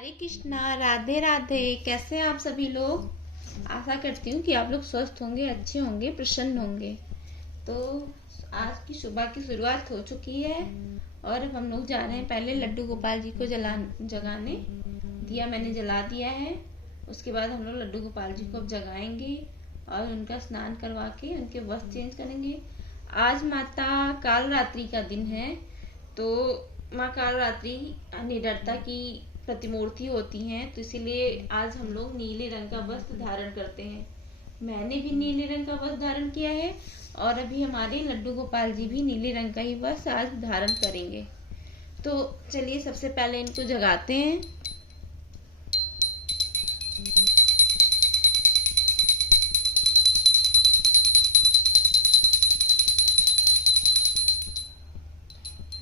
हरे कृष्णा, राधे राधे। कैसे हैं आप सभी लोग। आशा करती हूँ कि आप लोग स्वस्थ होंगे, अच्छे होंगे, प्रसन्न होंगे। तो आज की सुबह की शुरुआत हो चुकी है और अब हम लोग जा रहे हैं पहले लड्डू गोपाल जी को जगाने। दिया मैंने जला दिया है। उसके बाद हम लोग लड्डू गोपाल जी को अब जगाएंगे और उनका स्नान करवा के उनके वस्त्र चेंज करेंगे। आज माता काल रात्रि का दिन है, तो माँ काल रात्रि निडरता की प्रतिमूर्ति होती हैं, तो इसीलिए आज हम लोग नीले रंग का वस्त्र धारण करते हैं। मैंने भी नीले रंग का वस्त्र धारण किया है और अभी हमारे लड्डू गोपाल जी भी नीले रंग का ही वस्त्र आज धारण करेंगे। तो चलिए सबसे पहले इनको जगाते हैं।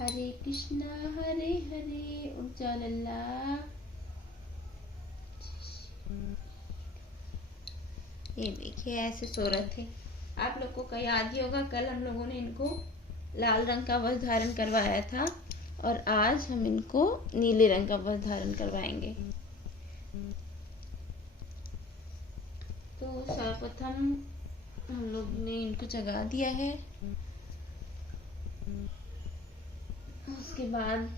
हरे कृष्णा हरे हरे उज्जवला। ये देखिए ऐसे सो रहे थे। आप लोग को याद ही होगा, कल हम लोगों ने इनको लाल रंग का वस्त्र धारण करवाया था और आज हम इनको नीले रंग का वस्त्र धारण करवाएंगे। तो सर्वप्रथम हम लोग ने इनको जगा दिया है। उसके बाद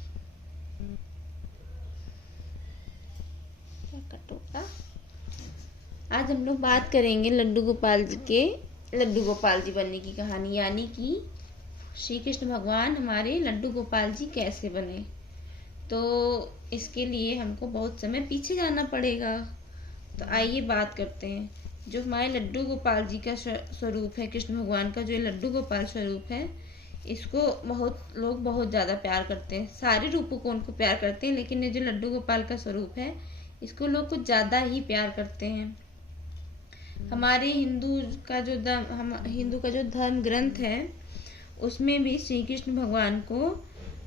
क्या कटोरा, आज हम लोग बात करेंगे लड्डू गोपाल जी बनने की कहानी, यानी कि श्री कृष्ण भगवान हमारे लड्डू गोपाल जी कैसे बने। तो इसके लिए हमको बहुत समय पीछे जाना पड़ेगा। तो आइए बात करते हैं। जो हमारे लड्डू गोपाल जी का स्वरूप है, कृष्ण भगवान का जो लड्डू गोपाल स्वरूप है, इसको बहुत लोग बहुत ज़्यादा प्यार करते हैं। सारे रूपों को उनको प्यार करते हैं, लेकिन ये जो लड्डू गोपाल का स्वरूप है इसको लोग कुछ ज़्यादा ही प्यार करते हैं। हमारे हिंदू का जो धर्म ग्रंथ है उसमें भी श्री कृष्ण भगवान को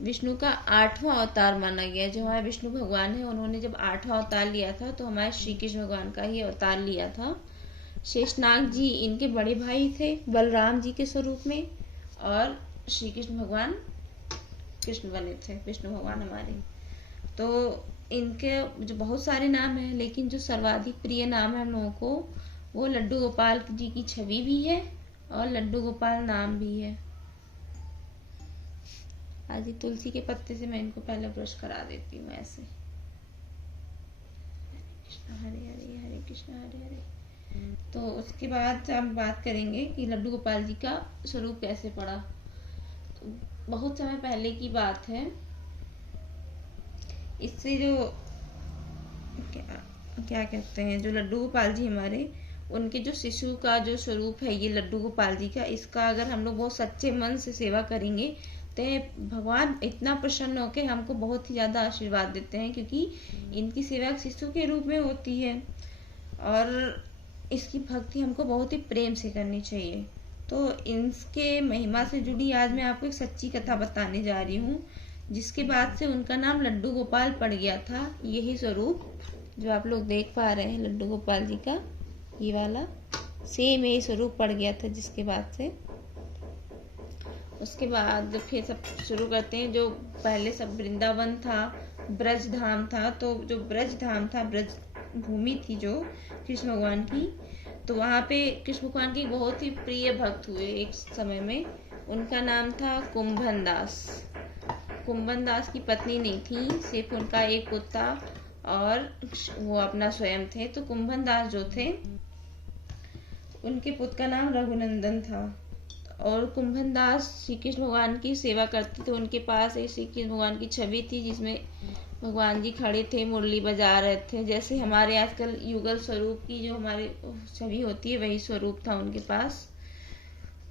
विष्णु का 8वां अवतार माना गया है। जो हमारे विष्णु भगवान है, उन्होंने जब 8वां अवतार लिया था तो हमारे श्री कृष्ण भगवान का ही अवतार लिया था। शेषनाग जी इनके बड़े भाई थे बलराम जी के स्वरूप में, और श्री कृष्ण भगवान कृष्ण बने थे, विष्णु भगवान हमारे। तो इनके जो बहुत सारे नाम हैं, लेकिन जो सर्वाधिक प्रिय नाम है हम लोगों को, वो लड्डू गोपाल जी की छवि भी है और लड्डू गोपाल नाम भी है। आज ये तुलसी के पत्ते से मैं इनको पहले ब्रश करा देती हूँ ऐसे। हरे हरे हरे कृष्ण हरे हरे। तो उसके बाद हम बात करेंगे कि लड्डू गोपाल जी का स्वरूप कैसे पड़ा। तो बहुत समय पहले की बात है। इससे जो क्या कहते हैं, जो लड्डू गोपाल जी हमारे, उनके जो शिशु का जो स्वरूप है ये लड्डू गोपाल जी का, इसका अगर हम लोग बहुत सच्चे मन से सेवा करेंगे तो भगवान इतना प्रसन्न होकर हमको बहुत ही ज्यादा आशीर्वाद देते हैं, क्योंकि इनकी सेवा शिशु के रूप में होती है और इसकी भक्ति हमको बहुत ही प्रेम से करनी चाहिए। तो इनके महिमा से जुड़ी आज मैं आपको एक सच्ची कथा बताने जा रही हूँ, जिसके बाद से उनका नाम लड्डू गोपाल पड़ गया था। यही स्वरूप जो आप लोग देख पा रहे हैं लड्डू गोपाल जी का, ये वाला सेम यही स्वरूप पड़ गया था, जिसके बाद से उसके बाद फिर सब शुरू करते हैं। जो पहले सब वृंदावन था, ब्रज धाम था, तो जो ब्रज धाम था, ब्रज भूमि थी जो कृष्ण भगवान की, तो वहाँ पे कृष्ण भगवान के बहुत ही प्रिय भक्त हुए एक समय में। उनका नाम था कुंभन दास। कुंभन दास की पत्नी नहीं थी, सिर्फ उनका एक पुत्र था और वो अपना स्वयं थे। तो कुंभन दास जो थे, उनके पुत्र का नाम रघुनंदन था और कुंभन दास श्री कृष्ण भगवान की सेवा करते थे। उनके पास एक श्री कृष्ण भगवान की छवि थी, जिसमें भगवान जी खड़े थे, मुरली बजा रहे थे। जैसे हमारे आजकल युगल स्वरूप की जो हमारी छवि होती है, वही स्वरूप था उनके पास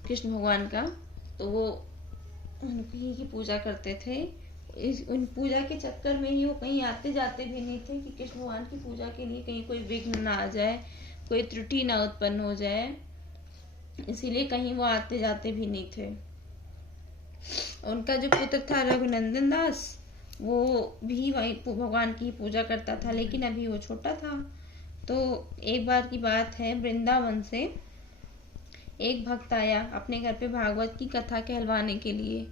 कृष्ण भगवान का। तो वो उनकी की पूजा करते थे। उन पूजा के चक्कर में ही वो कहीं आते जाते भी नहीं थे कि कृष्ण भगवान की पूजा के लिए कहीं कोई विघ्न ना आ जाए, कोई त्रुटि ना उत्पन्न हो जाए, इसीलिए कहीं वो आते जाते भी नहीं थे। उनका जो पुत्र था रघुनंदन दास, वो भी वही भगवान की पूजा करता था, लेकिन अभी वो छोटा था। तो एक बार की बात है, वृंदावन से एक भक्त आया अपने घर पे भागवत की कथा कहलवाने के लिए,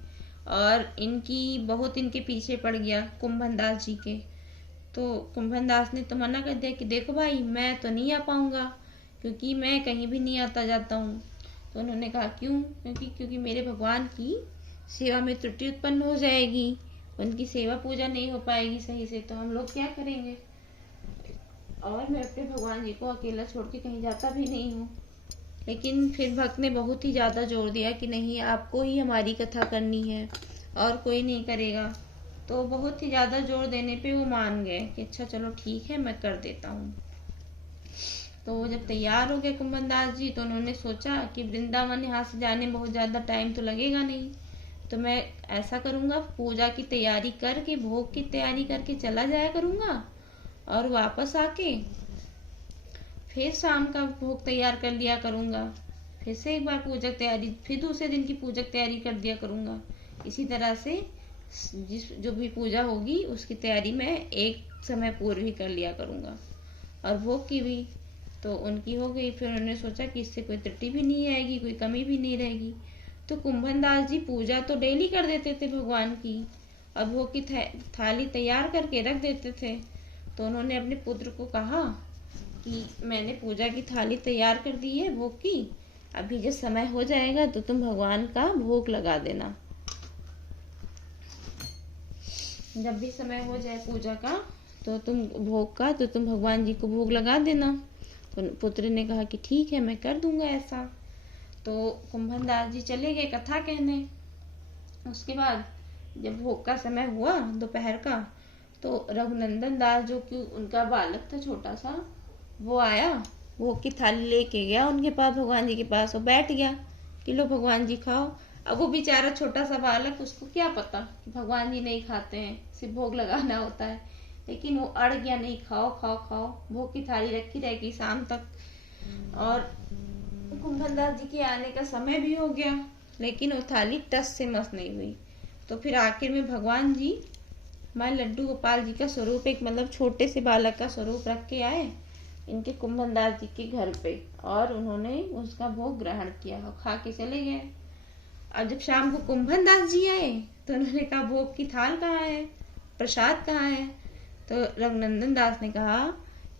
और इनके पीछे पड़ गया कुंभन दास जी के। तो कुंभन दास ने तो मना कर दिया कि देखो भाई, मैं तो नहीं आ पाऊंगा, क्योंकि मैं कहीं भी नहीं आता जाता हूँ। तो उन्होंने कहा क्यों? क्योंकि मेरे भगवान की सेवा में त्रुटि उत्पन्न हो जाएगी, उनकी सेवा पूजा नहीं हो पाएगी सही से, तो हम लोग क्या करेंगे, और मैं अपने भगवान जी को अकेला छोड़ के कहीं जाता भी नहीं हूँ। लेकिन फिर भक्त ने बहुत ही ज़्यादा जोर दिया कि नहीं, आपको ही हमारी कथा करनी है और कोई नहीं करेगा। तो बहुत ही ज़्यादा जोर देने पे वो मान गए कि अच्छा चलो ठीक है, मैं कर देता हूँ। तो जब तैयार हो गए कुंभन दास जी, तो उन्होंने सोचा कि वृंदावन यहाँ से जाने में बहुत ज़्यादा टाइम तो लगेगा नहीं, तो मैं ऐसा करूँगा, पूजा की तैयारी करके, भोग की तैयारी करके चला जाया करूँगा, और वापस आके फिर शाम का भोग तैयार कर लिया करूँगा, फिर से एक बार पूजक तैयारी, फिर दूसरे दिन की पूजक तैयारी कर दिया करूँगा। इसी तरह से जो भी पूजा होगी उसकी तैयारी मैं एक समय पूर्व ही कर लिया करूँगा, और भोग की भी तो उनकी हो गई। फिर उन्होंने सोचा कि इससे कोई त्रुटि भी नहीं आएगी, कोई कमी भी नहीं रहेगी। तो कुंभन दास जी पूजा तो डेली कर देते थे भगवान की, और भोग की थाली तैयार करके रख देते थे। तो उन्होंने अपने पुत्र को कहा कि मैंने पूजा की थाली तैयार कर दी है भोग की, अभी जब समय हो जाएगा तो तुम भगवान का भोग लगा देना। जब भी समय हो जाए पूजा का तो तुम भोग का, तो तुम भगवान जी को भोग लगा देना। तो पुत्र ने कहा कि ठीक है, मैं कर दूंगा ऐसा। तो कुंभन दास जी चले गए कथा कहने। उसके बाद जब भोग का समय हुआ दोपहर का, तो रघुनंदन दास जो कि उनका बालक था छोटा सा, वो आया, भोग की थाली लेके गया उनके पास, भगवान जी के पास, वो बैठ गया कि लो भगवान जी खाओ। अब वो बेचारा छोटा सा बालक, उसको क्या पता कि भगवान जी नहीं खाते हैं, सिर्फ भोग लगाना होता है। लेकिन वो अड़ गया, नहीं, खाओ खाओ खाओ। भोग की थाली रखी रहेगी शाम तक, और कुंभन दास जी के आने का समय भी हो गया, लेकिन वो थाली टस से मस नहीं हुई। तो फिर आखिर में भगवान जी हमारे लड्डू गोपाल जी का स्वरूप, एक मतलब छोटे से बालक का स्वरूप रख के आए इनके कुंभन दास जी के घर पे, और उन्होंने उसका भोग ग्रहण किया और खा के चले गए। अब जब शाम को कुंभन दास जी आए तो उन्होंने कहा भोग की थाल कहाँ है, प्रसाद कहाँ है? तो रघुनंदन दास ने कहा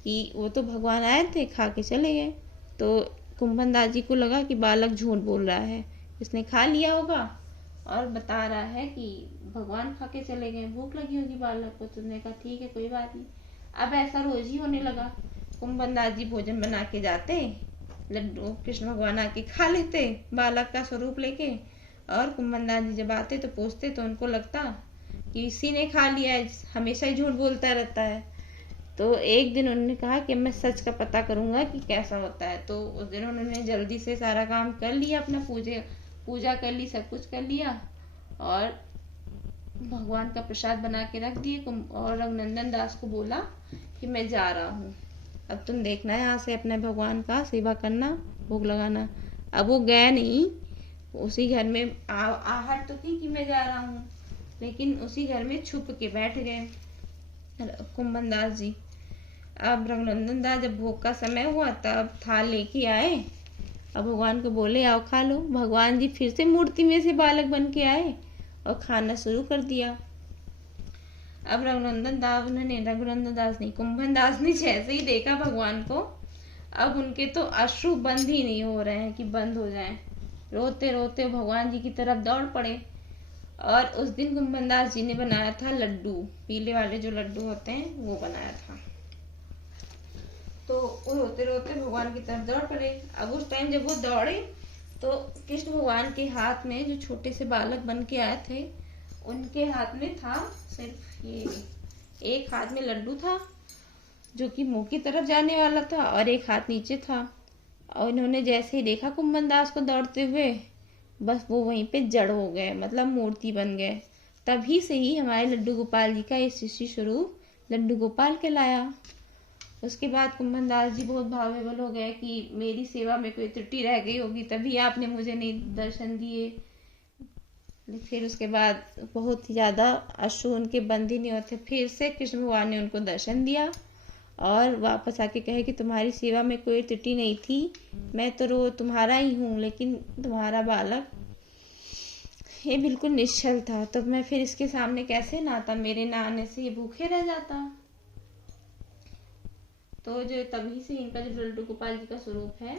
कि वो तो भगवान आए थे, खा के चले गए। तो कुंभन दास जी को लगा कि बालक झूठ बोल रहा है, इसने खा लिया होगा और बता रहा है कि भगवान खा के चले गए, भूख लगी होगी बालक को। तो उन्होंने कहा ठीक है, कोई बात नहीं। अब ऐसा रोज ही होने लगा, कुंभन दास जी भोजन बना के जाते, लड्डू कृष्ण भगवान आके खा लेते बालक का स्वरूप लेके, और कुंभन दास जी जब आते तो पूछते, तो उनको लगता कि इसी ने खा लिया है, हमेशा ही झूठ बोलता रहता है। तो एक दिन उन्होंने कहा कि मैं सच का पता करूंगा कि कैसा होता है। तो उस दिन उन्होंने जल्दी से सारा काम कर लिया, अपना पूजा कर ली, सब कुछ कर लिया, और भगवान का प्रसाद बना के रख दिए, और रघुनंदन दास को बोला कि मैं जा रहा हूँ, अब तुम देखना यहाँ से अपने भगवान का सेवा करना, भोग लगाना। अब वो गया नहीं, उसी घर में आहट तो थी कि मैं जा रहा हूँ, लेकिन उसी घर में छुप के बैठ गए कुंभन दास जी। अब रघुनंदन दास जब भोग का समय हुआ तब थाल लेके आए, अब भगवान को बोले आओ खा लो। भगवान जी फिर से मूर्ति में से बालक बन के आए और खाना शुरू कर दिया। अब रघुनंदन दास नहीं, कुंभन दास ने जैसे ही देखा भगवान को, अब उनके तो अश्रु बंद ही नहीं हो रहे हैं कि बंद हो जाएं। रोते रोते भगवान जी की तरफ दौड़ पड़े। और उस दिन कुंभन दास जी ने बनाया था लड्डू, पीले वाले जो लड्डू होते हैं वो बनाया था। तो वो रोते रोते भगवान की तरफ दौड़ पड़े। अब उस टाइम जब वो दौड़े तो कृष्ण भगवान के हाथ में, जो छोटे से बालक बन के आए थे, उनके हाथ में था सिर्फ ये, एक हाथ में लड्डू था जो कि मुंह की तरफ जाने वाला था, और एक हाथ नीचे था। और इन्होंने जैसे ही देखा कुंभन दास को दौड़ते हुए, बस वो वहीं पे जड़ हो गए, मतलब मूर्ति बन गए। तभी से ही हमारे लड्डू गोपाल जी का ये सृष्टि स्वरूप लड्डू गोपाल कहलाया। उसके बाद कुंभन दास जी बहुत भावेबल हो गए कि मेरी सेवा में कोई त्रुटि रह गई होगी, तभी आपने मुझे नहीं दर्शन दिए। फिर उसके बाद बहुत ही ज्यादा अश्रु उनके बंद ही नहीं होते। फिर से कृष्ण भगवान ने उनको दर्शन दिया और वापस आके कहे कि तुम्हारी सेवा में कोई त्रुटि नहीं थी, मैं तो रो तुम्हारा ही हूँ, लेकिन तुम्हारा बालक ये बिल्कुल निश्चल था, तो मैं फिर इसके सामने कैसे ना आता, मेरे ना आने से ये भूखे रह जाता। तो जो तभी से इनका जो लड्डू गोपाल जी का स्वरूप है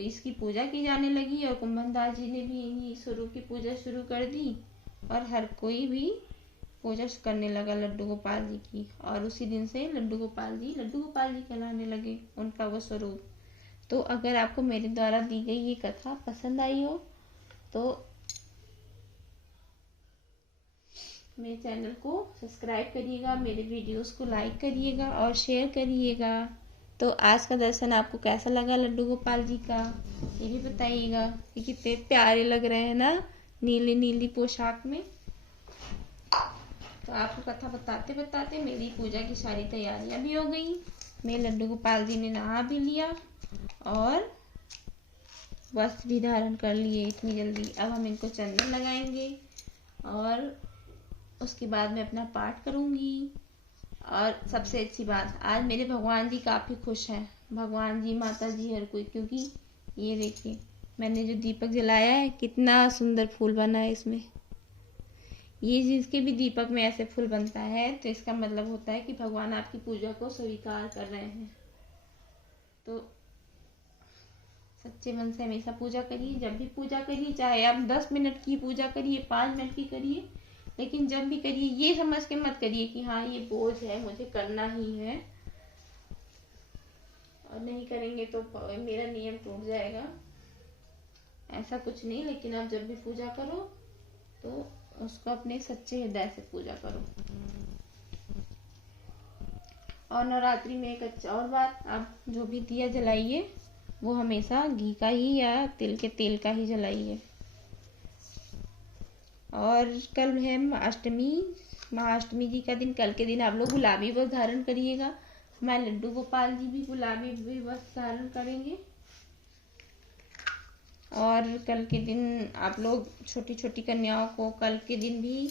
इसकी पूजा की जाने लगी और कुंभनदास जी ने भी इन्हीं स्वरूप की पूजा शुरू कर दी और हर कोई भी पूजा करने लगा लड्डू गोपाल जी की। और उसी दिन से लड्डू गोपाल जी कहलाने लगे, उनका वो स्वरूप। तो अगर आपको मेरे द्वारा दी गई ये कथा पसंद आई हो तो मेरे चैनल को सब्सक्राइब करिएगा, मेरे वीडियोस को लाइक करिएगा और शेयर करिएगा। तो आज का दर्शन आपको कैसा लगा लड्डू गोपाल जी का, ये भी बताइएगा कि कितने प्यारे लग रहे हैं ना नीली नीली पोशाक में। तो आपको कथा बताते बताते मेरी पूजा की सारी तैयारियां भी हो गई। मेरे लड्डू गोपाल जी ने नहा भी लिया और वस्त्र भी धारण कर लिए इतनी जल्दी। अब हम इनको चंदन लगाएंगे और उसके बाद मैं अपना पाठ करूंगी। और सबसे अच्छी बात, आज मेरे भगवान जी काफी खुश हैं, भगवान जी, माता जी, हर कोई, क्योंकि ये देखिए मैंने जो दीपक जलाया है कितना सुंदर फूल बना है इसमें। ये जिसके भी दीपक में ऐसे फूल बनता है तो इसका मतलब होता है कि भगवान आपकी पूजा को स्वीकार कर रहे हैं। तो सच्चे मन से हमेशा पूजा करिए, जब भी पूजा करिए, चाहे आप 10 मिनट की पूजा करिए, 5 मिनट की करिए, लेकिन जब भी करिए ये समझ के मत करिए कि हाँ ये बोझ है, मुझे करना ही है और नहीं करेंगे तो मेरा नियम टूट जाएगा, ऐसा कुछ नहीं। लेकिन आप जब भी पूजा करो तो उसको अपने सच्चे हृदय से पूजा करो। और नवरात्रि में एक अच्छा और बात, आप जो भी दिया जलाइए वो हमेशा घी का ही या तिल के तेल का ही जलाइए। और कल है महाअष्टमी जी का दिन। कल के दिन आप लोग गुलाबी वस्त्र धारण करिएगा। हमारे लड्डू गोपाल जी भी गुलाबी वस्त्र धारण करेंगे। और कल के दिन आप लोग छोटी छोटी कन्याओं को कल के दिन भी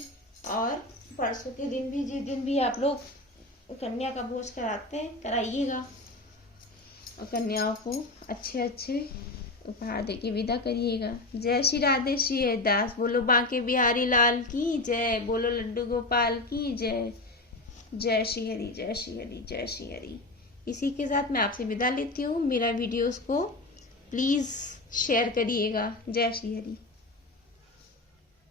और परसों के दिन भी, जिस दिन भी आप लोग कन्या का भोज कराते हैं कराइएगा और कन्याओं को अच्छे अच्छे उपहार दे के विदा करिएगा। जय श्री राधे श्री हरिदास। बोलो बांके बिहारी लाल की जय, बोलो लड्डू गोपाल की जय। जय श्री हरि, जय श्री हरि, जय श्री हरि। इसी के साथ मैं आपसे विदा लेती हूँ। मेरा वीडियोस को प्लीज शेयर करिएगा। जय श्री हरि।